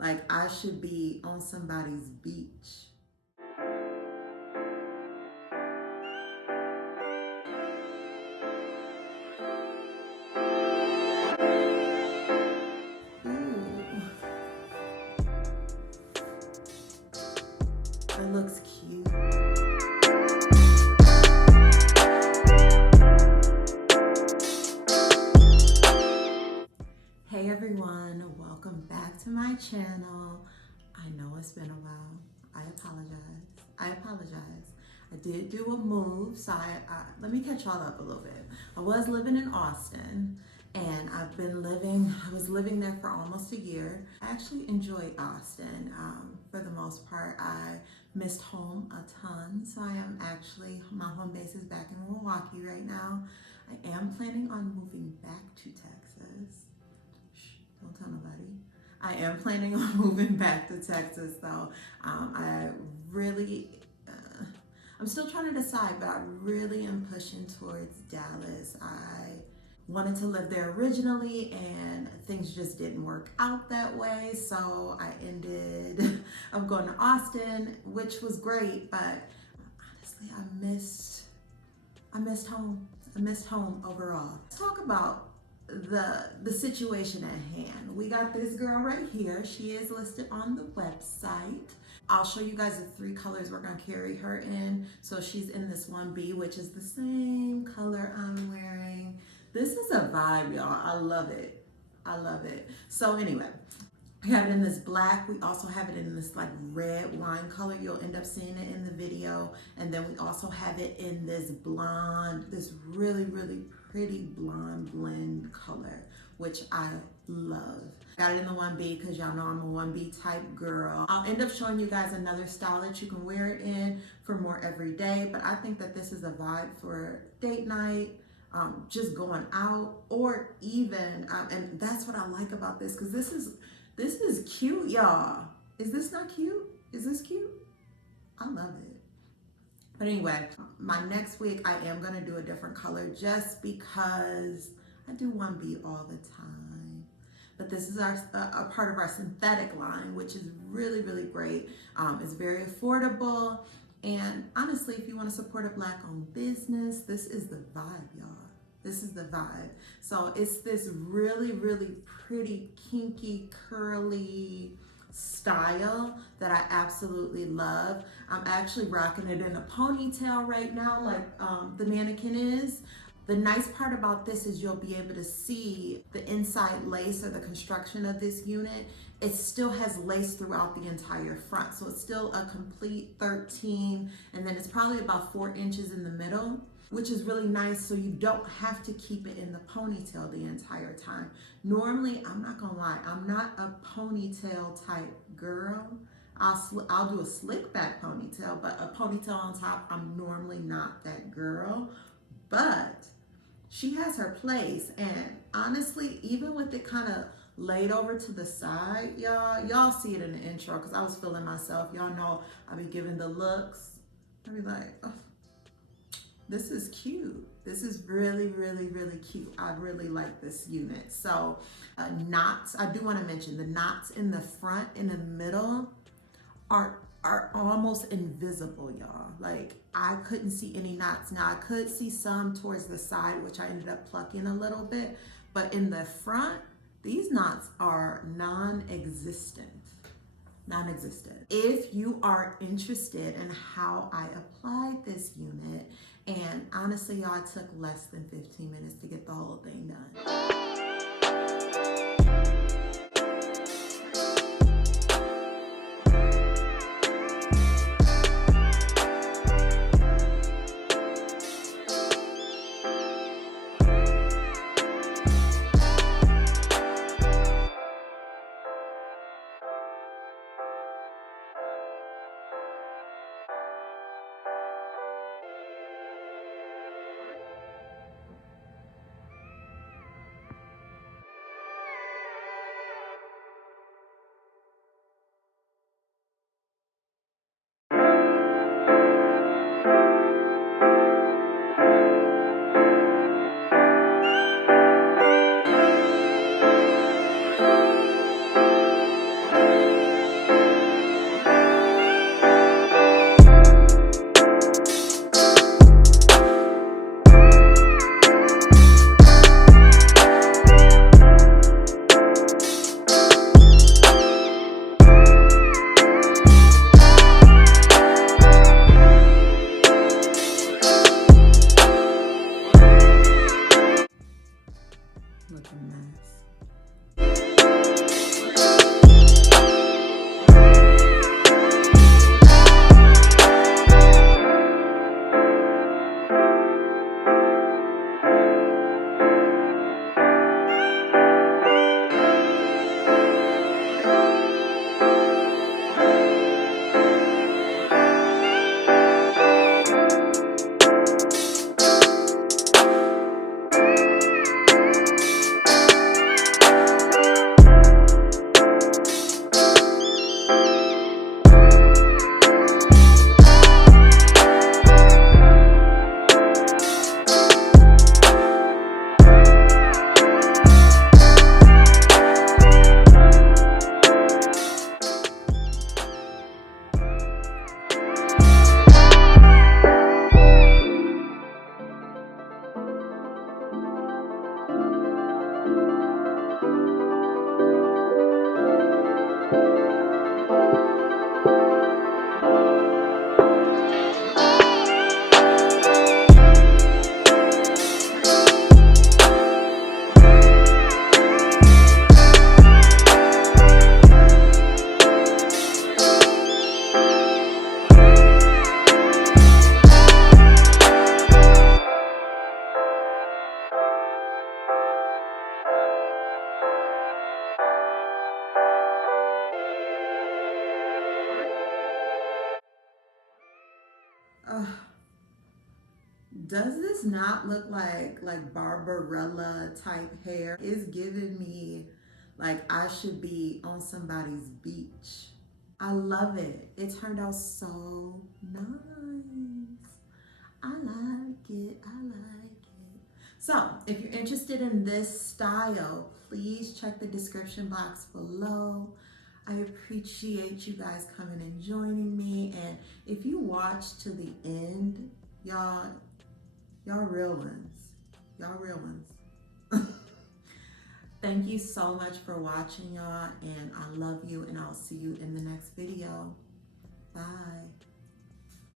Like I should be on somebody's beach. Ooh, that looks cute. Hey everyone, welcome back to my channel. I know it's been a while. I apologize. I did do a move, so let me catch y'all up a little bit. I was living in Austin, and I was living there for almost a year. I actually enjoyed Austin. For the most part, I missed home a ton, so my home base is back in Milwaukee right now. I am planning on moving back to Texas. Don't tell nobody. I am planning on moving back to Texas though. I really, I'm still trying to decide, but I really am pushing towards Dallas. I wanted to live there originally and things just didn't work out that way. So I ended up going to Austin, which was great, but honestly, I missed home. I missed home overall. Let's talk about the situation at hand. We got this girl right here. She is listed on the website. I'll show you guys the 3 colors we're gonna carry her in. So she's in this 1B, which is the same color I'm wearing. This is a vibe, y'all. I love it. I love it. So anyway, we have it in this black. We also have it in this like red wine color. You'll end up seeing it in the video. And then we also have it in this blonde, this really, really pretty blonde blend color, which I love. Got it in the 1B because y'all know I'm a 1B type girl. I'll end up showing you guys another style that you can wear it in for more everyday, but I think that this is a vibe for date night, just going out, or even, and that's what I like about this, because this is cute, y'all. Is this not cute? Is this cute? I love it. But anyway, my next week I am gonna do a different color just because I do 1B all the time. But this is a part of our synthetic line, which is really, really great. It's very affordable. And honestly, if you wanna support a Black-owned business, this is the vibe, y'all. This is the vibe. So it's this really, really pretty, kinky, curly style that I absolutely love. I'm actually rocking it in a ponytail right now, like the mannequin is. The nice part about this is you'll be able to see the inside lace or the construction of this unit. It still has lace throughout the entire front. So it's still a complete 13, and then it's probably about 4 inches in the middle, which is really nice, so you don't have to keep it in the ponytail the entire time. Normally, I'm not gonna lie, I'm not a ponytail type girl. I'll do a slick back ponytail, but a ponytail on top, I'm normally not that girl. But she has her place, and honestly, even with it kind of laid over to the side, y'all see it in the intro, because I was feeling myself. Y'all know I be giving the looks. I be like, oh, this is cute. This is really, really, really cute. I really like this unit. So knots, I do want to mention the knots in the front, in the middle are almost invisible, y'all. Like I couldn't see any knots. Now I could see some towards the side, which I ended up plucking a little bit, but in the front, these knots are non-existent. Non-existent. If you are interested in how I applied this unit, and honestly, y'all, it took less than 15 minutes to get the whole thing done. Does this not look like Barbarella type hair? It's giving me like I should be on somebody's beach. I love it. It turned out so nice. I like it. I like it. So if you're interested in this style, please check the description box below. I appreciate you guys coming and joining me. And if you watch to the end, y'all real ones. Y'all real ones. Thank you so much for watching, y'all. And I love you, and I'll see you in the next video. Bye.